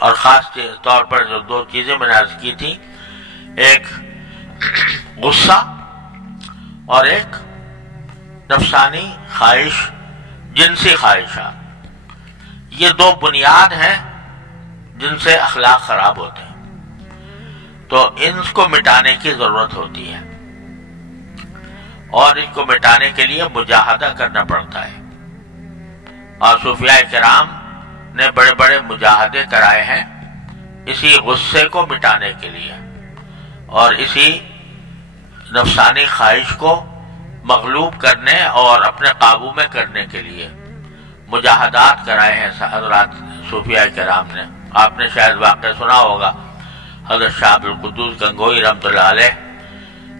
اور خاص طور پر جو دو چیزیں میں نے عرض کی تھی، ایک غصہ اور ایک نفسانی خواہش، جنسی خواہشات، یہ دو بنیاد ہیں جن سے اخلاق خراب ہوتے ہیں، تو ان کو مٹانے کی ضرورت ہوتی ہے، اور ان کو مٹانے کے لیے مجاہدہ کرنا پڑتا ہے، اور صوفیاء کرام نے بڑے بڑے مجاہدے کرائے ہیں اسی غصے کو مٹانے کے لیے، اور اسی نفسانی خواہش کو مغلوب کرنے اور اپنے قابو میں کرنے کے لیے مجاہدات کرائے ہیں حضرات صوفیاء کرام نے۔ آپ نے شاید واقعہ سنا ہوگا، حضرت شاہ عبد القدوس گنگوئی رحمۃ اللہ علیہ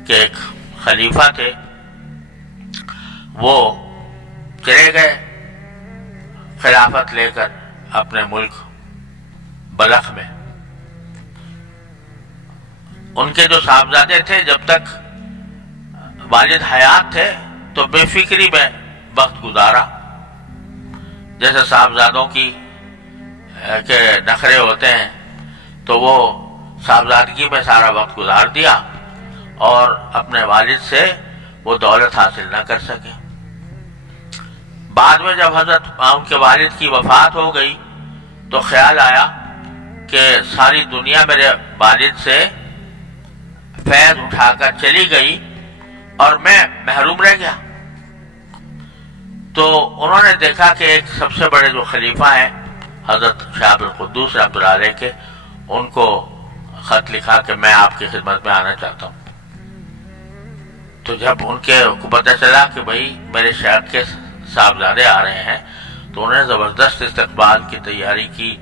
کے ایک خلیفہ تھے، وہ چلے گئے خلافت لے کر اپنے ملک بلخ میں۔ ان کے جو صاحبزادے تھے جب تک والد حیات تھے تو بے فکری میں وقت گزارا، جیسے صاحبزادوں کی کے نخرے ہوتے ہیں، تو وہ صاحبزادگی میں سارا وقت گزار دیا اور اپنے والد سے وہ دولت حاصل نہ کر سکے۔ بعد میں جب حضرت ان کے والد کی وفات ہو گئی تو خیال آیا کہ ساری دنیا میرے والد سے فیض اٹھا کر چلی گئی اور میں محروم رہ گیا۔ تو انہوں نے دیکھا کہ ایک سب سے بڑے جو خلیفہ ہیں حضرت شاہ عبد القدوس رحمۃ اللہ علیہ کے، ان کو خط لکھا کہ میں آپ کی خدمت میں آنا چاہتا ہوں۔ تو جب ان کے کو پتہ چلا کہ بھئی میرے شیخ کے صاحبزادے آ رہے ہیں، تو انہوں نے زبردست استقبال کی تیاری کی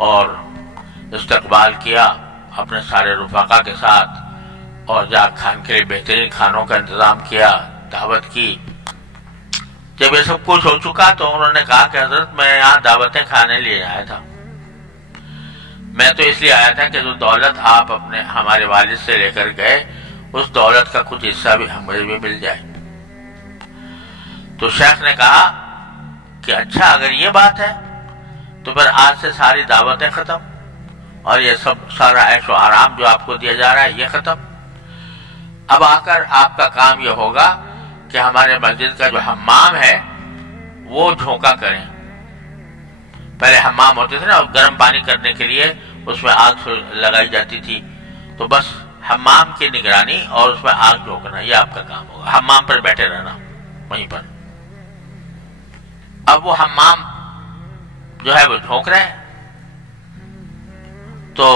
اور استقبال کیا اپنے سارے رفقا کے ساتھ، اور جا کھان کے لیے بہترین کھانوں کا انتظام کیا، دعوت کی۔ جب یہ سب کچھ ہو چکا تو انہوں نے کہا کہ حضرت میں یہاں دعوتیں کھانے لیے آیا تھا، میں تو اس لیے آیا تھا کہ جو دولت آپ اپنے ہمارے والد سے لے کر گئے اس دولت کا کچھ حصہ بھی ہمیں بھی مل جائے۔ تو شیخ نے کہا کہ اچھا اگر یہ بات ہے تو پھر آج سے ساری دعوتیں ختم، اور یہ سب سارا عیش و آرام جو آپ کو دیا جا رہا ہے یہ ختم۔ اب آ کر آپ کا کام یہ ہوگا کہ ہمارے مسجد کا جو حمام ہے وہ جھونکا کریں۔ پہلے حمام ہوتے تھے نا، گرم پانی کرنے کے لیے اس میں آگ لگائی جاتی تھی، تو بس حمام کی نگرانی اور اس میں آگ جھونکنا یہ آپ کا کام ہوگا، حمام پر بیٹھے رہنا وہیں پر۔ اب وہ حمام جو ہے وہ جھونک رہے ہیں، تو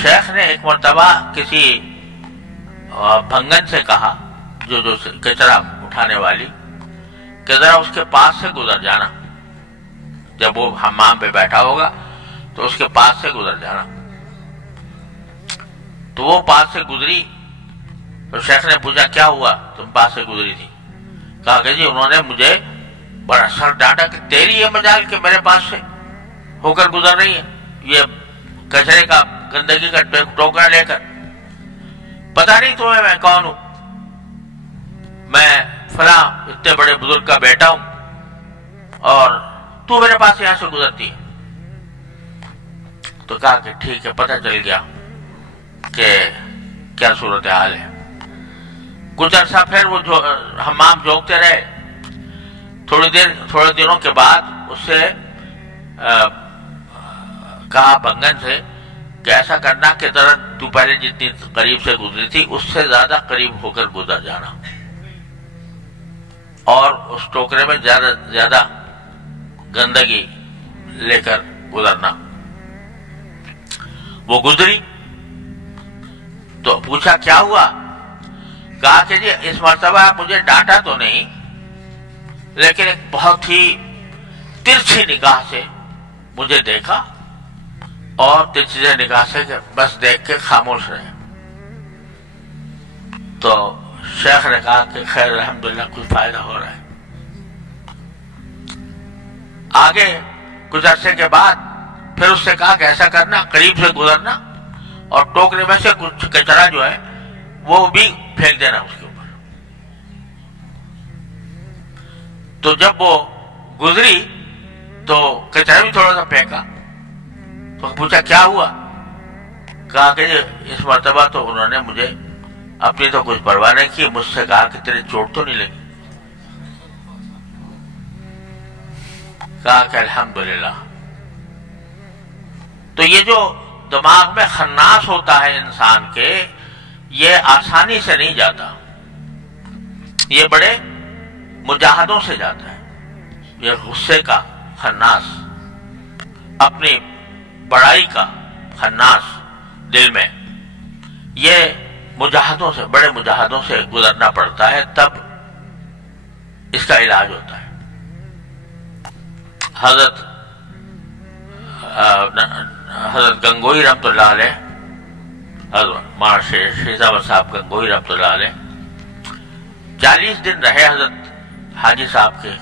شیخ نے ایک مرتبہ کسی بھنگن سے کہا، جو کچرا اٹھانے والی، کہ ذرا اس کے پاس سے گزر جانا، جب وہ حمام پہ بیٹھا ہوگا تو اس کے پاس سے گزر جانا۔ تو وہ پاس سے گزری، تو شیخ نے پوچھا کیا ہوا تم پاس سے گزری تھی؟ کہا کہ جی انہوں نے مجھے بڑا سر ڈانٹا کہ تیری یہ مجال کہ میرے پاس سے ہو کر گزر رہی ہے، یہ کچرے کا گندگی کا ٹوکرا لے کر، پتہ نہیں تمہیں میں کون ہوں؟ میں فلاں اتنے بڑے بزرگ کا بیٹا ہوں اور تو میرے پاس یہاں سے گزرتی ہے۔ تو کہا کہ ٹھیک ہے، پتہ چل گیا کہ کیا صورتحال ہے۔ کچھ عرصہ پھر وہ حمام جھونکتے رہے، تھوڑے دنوں کے بعد اس سے کہا بنگن سے کہ ایسا کرنا کہ ذرا تو پہلے جتنی قریب سے گزری تھی اس سے زیادہ قریب ہو کر گزر جانا، اور اس ٹوکرے میں زیادہ گندگی لے کر گزرنا۔ وہ گزری تو پوچھا کیا ہوا؟ کہا کہ جی اس مرتبہ مجھے ڈانٹا تو نہیں، لیکن ایک بہت ہی ترچھی نگاہ سے مجھے دیکھا، اور ترچھی نگاہ سے بس دیکھ کے خاموش رہے۔ تو شیخ نے کہا کہ خیر الحمدللہ کچھ فائدہ ہو رہا ہے۔ آگے کچھ عرصے کے بعد پھر اس سے کہا کہ ایسا کرنا، قریب سے گزرنا اور ٹوکرے میں سے کچھ کچرا جو ہے وہ بھی پھینک دینا اس کے اوپر۔ تو جب وہ گزری تو کچرا بھی تھوڑا سا پھینکا، تو پوچھا کیا ہوا؟ کہا کہ اس مرتبہ تو انہوں نے مجھے اپنی تو کچھ پرواہ نہیں کی، مجھ سے کہا کہ تیرے چوٹ تو نہیں لگی؟ کہا کہ الحمدللہ۔ تو یہ جو دماغ میں خناس ہوتا ہے انسان کے، یہ آسانی سے نہیں جاتا، یہ بڑے مجاہدوں سے جاتا ہے۔ یہ غصے کا خناس، اپنی بڑائی کا خناس دل میں، یہ مجاہدوں سے، بڑے مجاہدوں سے گزرنا پڑتا ہے، تب اس کا علاج ہوتا ہے۔ حضرت گنگوئی رحمۃ اللہ علیہ، حضرت مولانا شیخ احمد صاحب گنگوئی رحمۃ اللہ علیہ 40 دن رہے حضرت حاجی صاحب کے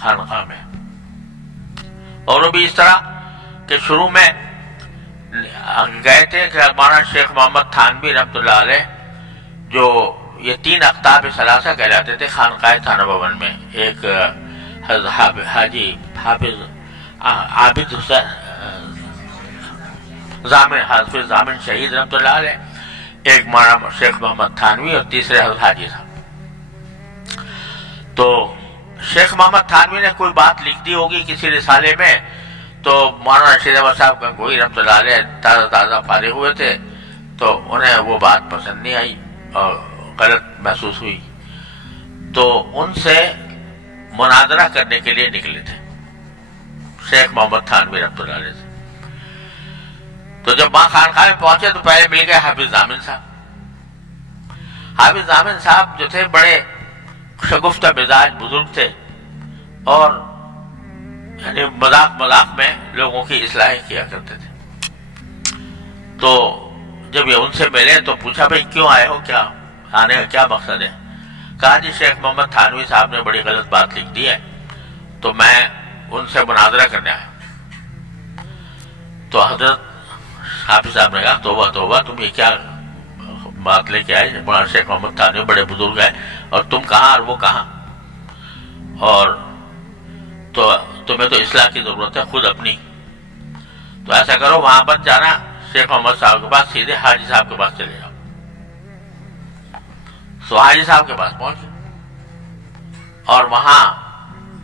خانقاہ میں، اور وہ بھی اس طرح کہ شروع میں گئے تھے کہ مولانا شیخ محمد تھانوی رحمۃ اللہ علیہ، جو یہ 3 اقطاب ثلاثہ کہلاتے تھے خانقاہ تھانہ بھون میں، ایک حاجی حافظ عابد حسین حافظ ضامن شہید رحمۃ اللہ علیہ، ایک مولانا شیخ محمد تھانوی، اور تیسرے حضرت حاجی صاحب۔ تو شیخ محمد تھانوی نے کوئی بات لکھ دی ہوگی کسی رسالے میں، تو مولانا شیخ احمد صاحب گنگوئی رحمۃ اللہ علیہ تازہ فارغ ہوئے تھے، تو انہیں وہ بات پسند نہیں آئی اور غلط محسوس ہوئی، تو ان سے مناظرہ کرنے کے لیے نکلے تھے شیخ محمد تھانوی رحمۃ اللہ علیہ سے۔ تو جب وہاں خانقاہ میں پہنچے تو پہلے مل گئے حافظ ضامن صاحب۔ حافظ ضامن صاحب جو تھے بڑے شگفتہ مزاج بزرگ تھے، اور یعنی مذاق میں لوگوں کی اصلاح کیا کرتے تھے۔ تو جب یہ ان سے ملے تو پوچھا بھائی کیوں آئے ہو، کیا آنے کا کیا مقصد ہے؟ کہا جی شیخ محمد تھانوی صاحب نے بڑی غلط بات لکھ دی ہے، تو میں ان سے مناظرہ کرنے آیا۔ تو حضرت حافظ صاحب نے کہا توبہ توبہ، تم یہ کیا بات لے کے آئے؟ مولانا شیخ محمد تھانوی بڑے بزرگ ہیں، اور تم کہاں اور وہ کہاں، اور تو تمہیں تو اصلاح کی ضرورت ہے خود اپنی، تو ایسا کرو وہاں پر جانا شیخ محمد صاحب کے پاس، سیدھے حاجی صاحب کے پاس چلے جاؤ۔ تو حاجی صاحب کے پاس پہنچے اور وہاں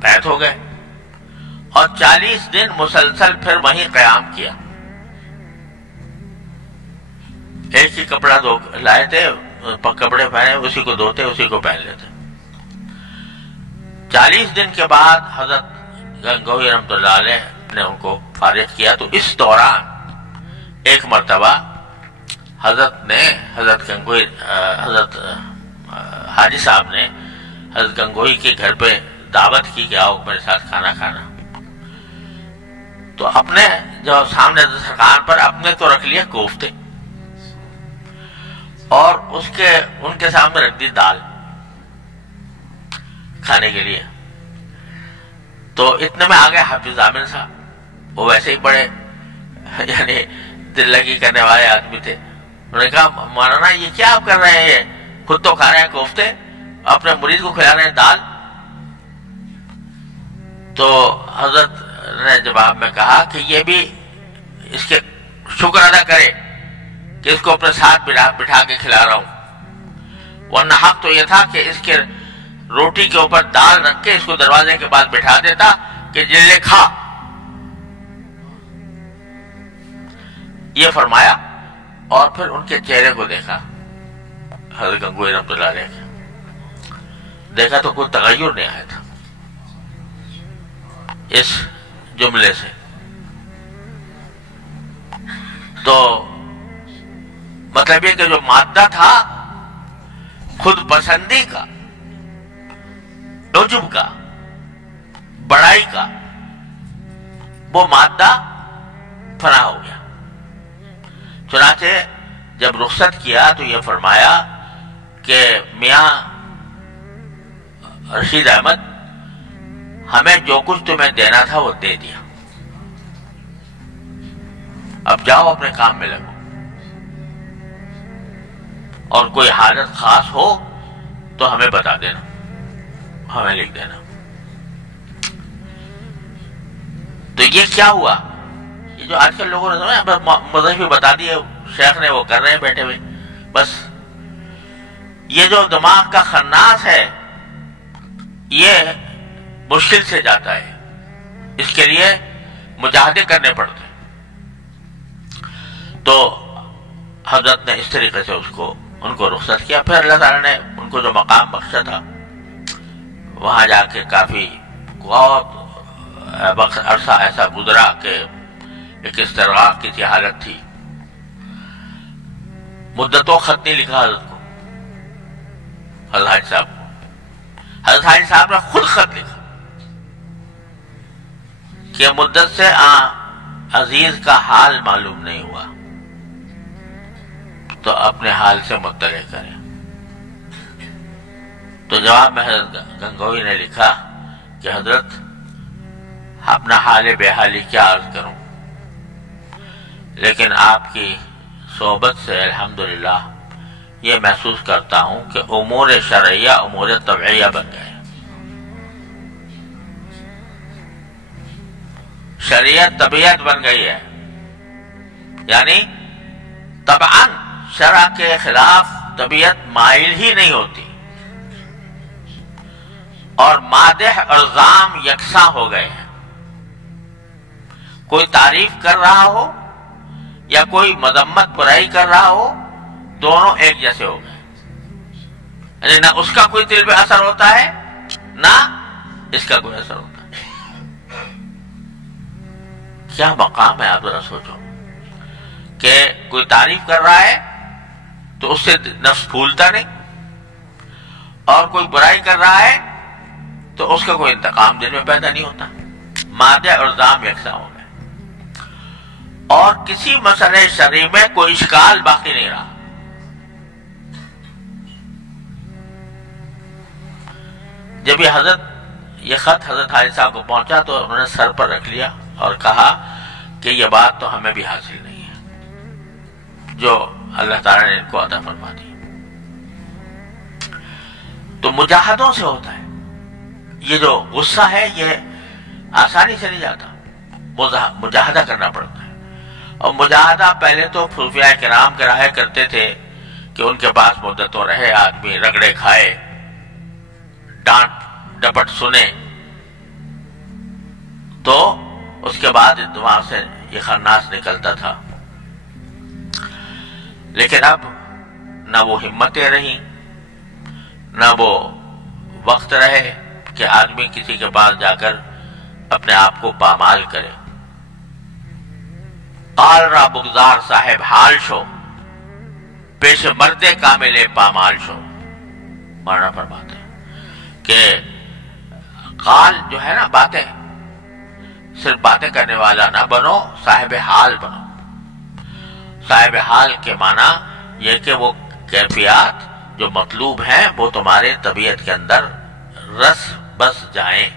بیعت ہو گئے، اور 40 دن مسلسل پھر وہیں قیام کیا۔ ایک ہی کپڑا لائے تھے، کپڑے پہنے اسی کو دھوتے اسی کو پہن لیتے۔ 40 دن کے بعد حضرت گنگوئی رحمۃ اللہ علیہ نے ان کو فارغ کیا۔ تو اس دوران ایک مرتبہ حضرت حاجی صاحب نے حضرت گنگوئی کے گھر پہ دعوت کی کہ آؤ میرے ساتھ کھانا کھانا۔ تو اپنے جو سامنے دسترخوان پر اپنے تو رکھ لیا کوفتے، اور ان کے سامنے رکھ دی دال کھانے کے لیے۔ تو اتنے میں آ گئے حافظ ضامن صاحب، وہ ویسے ہی بڑے یعنی دل لگی کرنے والے آدمی تھے۔ انہوں نے کہا مولانا یہ کیا آپ کر رہے ہیں، خود تو کھا رہے ہیں کوفتے، اپنے مرید کو کھلا رہے ہیں دال۔ تو حضرت نے جواب میں کہا کہ یہ بھی اس کے شکر ادا کرے کہ اس کو اپنے ساتھ بٹھا کے کھلا رہا ہوں، ورنہ حق تو یہ تھا کہ اس کے روٹی کے اوپر دال رکھ کے اس کو دروازے کے بعد بٹھا دیتا کہ جلے کھا۔ یہ فرمایا، اور پھر ان کے چہرے کو دیکھا حضرت گنگوئی رحمۃ اللہ علیہ کے، دیکھا تو کوئی تغیر نہیں آیا تھا اس جملے سے۔ تو مطلب یہ کہ جو مادہ تھا خود پسندی کا، عجب کا، بڑائی کا، وہ مادہ فنا ہو گیا۔ چنانچہ جب رخصت کیا تو یہ فرمایا کہ میاں رشید احمد، ہمیں جو کچھ تمہیں دینا تھا وہ دے دیا، اب جاؤ اپنے کام میں لگو، اور کوئی حالت خاص ہو تو ہمیں بتا دینا، ہمیں لکھ دینا۔ تو یہ کیا ہوا؟ جو آج کل لوگوں نے سمجھا بس مذہبی بتا دیے شیخ نے، وہ کر رہے ہیں بیٹھے ہوئے بس. یہ جو دماغ کا خناس ہے یہ مشکل سے جاتا ہے، اس کے لیے مجاہدے کرنے پڑتے ہیں. تو حضرت نے اس طریقے سے ان کو رخصت کیا. پھر اللہ تعالیٰ نے ان کو جو مقام بخشا تھا وہاں جا کے کافی بہت عرصہ ایسا گزرا کہ ایک استرغاق کی حالت تھی. مدتوں خط نہیں لکھا حضرت کو، حضرت حاجی صاحب کو. حضرت حاجی صاحب نے خود خط لکھا کہ مدت سے عزیز کا حال معلوم نہیں ہوا تو اپنے حال سے مطلع کریں. تو جواب میں حضرت گنگوئی نے لکھا کہ حضرت اپنا حال بے حالی کیا عرض کروں، لیکن آپ کی صحبت سے الحمدللہ یہ محسوس کرتا ہوں کہ امور شرعیہ امور طبعیہ بن گئے. شریعت طبیعت بن گئی ہے، یعنی طبعاً شرع کے خلاف طبیعت مائل ہی نہیں ہوتی، اور مادح اور ذام یکساں ہو گئے ہیں. کوئی تعریف کر رہا ہو یا کوئی مذمت برائی کر رہا ہو، دونوں ایک جیسے ہو گئے. یعنی نہ اس کا کوئی دل پہ اثر ہوتا ہے نہ اس کا کوئی اثر ہوتا ہے. کیا مقام ہے آپ ذرا سوچو کہ کوئی تعریف کر رہا ہے تو اس سے نفس پھولتا نہیں، اور کوئی برائی کر رہا ہے تو اس کا کوئی انتقام دل میں پیدا نہیں ہوتا. مادہ اور ذام یکساں ہو گئے، اور کسی مسئلے شرعی میں کوئی اشکال باقی نہیں رہا. جب یہ خط حضرت حاجی صاحب کو پہنچا تو انہوں نے سر پر رکھ لیا اور کہا کہ یہ بات تو ہمیں بھی حاصل نہیں ہے جو اللہ تعالیٰ نے ان کو عطا فرما دی. تو مجاہدوں سے ہوتا ہے. یہ جو غصہ ہے یہ آسانی سے نہیں جاتا، مجاہدہ کرنا پڑتا ہے. اور مجاہدہ پہلے تو صوفیاء کرام کرایا کرتے تھے کہ ان کے پاس مدتوں رہے، آدمی رگڑے کھائے، ڈانٹ ڈپٹ سنے، تو اس کے بعد دماغ سے یہ خناس نکلتا تھا. لیکن اب نہ وہ ہمتیں رہیں نہ وہ وقت رہے کہ آدمی کسی کے پاس جا کر اپنے آپ کو پامال کرے. قال را بگزار صاحب حال شو، پیش مرد کامل پامال شو. مانا فرماتے ہیں کہ قال جو ہے نا باتیں، صرف باتیں کرنے والا نہ بنو، صاحب حال بنو. صاحب حال کے معنی یہ کہ وہ کیفیات جو مطلوب ہیں وہ تمہارے طبیعت کے اندر رس بس جائیں.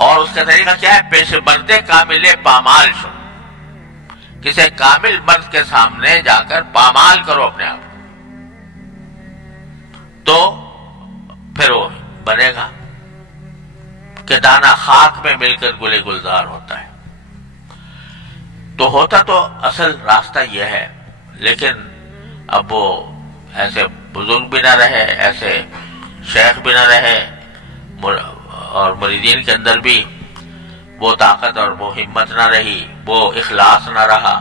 اور اس کا طریقہ کیا ہے؟ پیش مرد کامل پامال شو. کسی کامل مرد کے سامنے جا کر پامال کرو اپنے آپ، تو پھر وہ بنے گا کہ دانا خاک میں مل کر گلے گلزار ہوتا ہے. تو ہوتا تو اصل راستہ یہ ہے، لیکن اب وہ ایسے بزرگ بھی نہ رہے، ایسے شیخ بھی نہ رہے، اور مریدین کے اندر بھی وہ طاقت اور وہ ہمت نہ رہی، وہ اخلاص نہ رہا.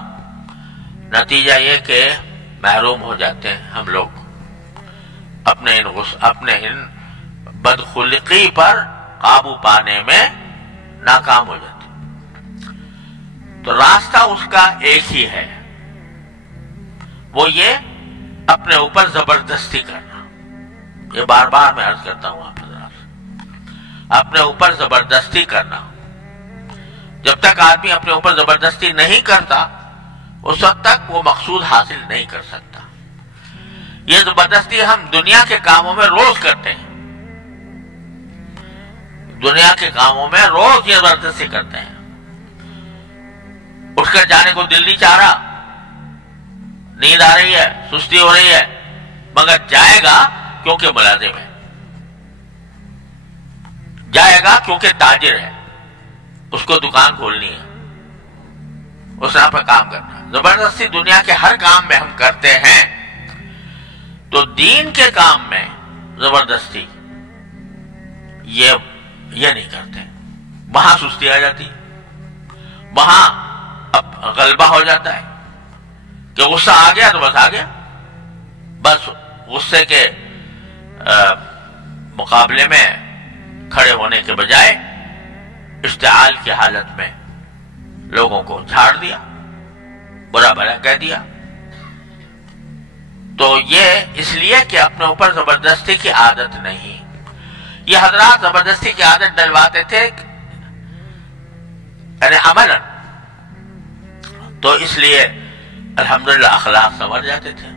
نتیجہ یہ کہ محروم ہو جاتے ہیں ہم لوگ اپنے ان بدخلقی پر قابو پانے میں ناکام ہو جاتے. تو راستہ اس کا ایک ہی ہے، وہ یہ اپنے اوپر زبردستی کرنا. یہ بار بار میں عرض کرتا ہوں آپ حضرات سے، اپنے اوپر زبردستی کرنا. جب تک آدمی اپنے اوپر زبردستی نہیں کرتا اس وقت تک وہ مقصود حاصل نہیں کر سکتا. یہ زبردستی ہم دنیا کے کاموں میں روز کرتے ہیں، دنیا کے کاموں میں روز یہ زبردستی کرتے ہیں. اٹھ کر جانے کو دل نہیں چاہ رہا، نیند آ رہی ہے، سستی ہو رہی ہے، مگر جائے گا کیونکہ ملازم ہے، جائے گا کیونکہ تاجر ہے، اس کو دکان کھولنی ہے. اس راہ پہ کام کرنا. زبردستی دنیا کے ہر کام میں ہم کرتے ہیں، تو دین کے کام میں زبردستی یہ نہیں کرتے. وہاں سستی آ جاتی ہے، وہاں اب غلبہ ہو جاتا ہے کہ غصہ آ گیا تو بس آ گیا. بس غصے کے مقابلے میں کھڑے ہونے کے بجائے اشتعال کی حالت میں لوگوں کو جھاڑ دیا، برا بھلا کہہ دیا. تو یہ اس لیے کہ اپنے اوپر زبردستی کی عادت نہیں. یہ حضرات زبردستی کی عادت ڈلواتے تھے یعنی عملاً، تو اس لیے الحمدللہ اخلاق سنور جاتے تھے.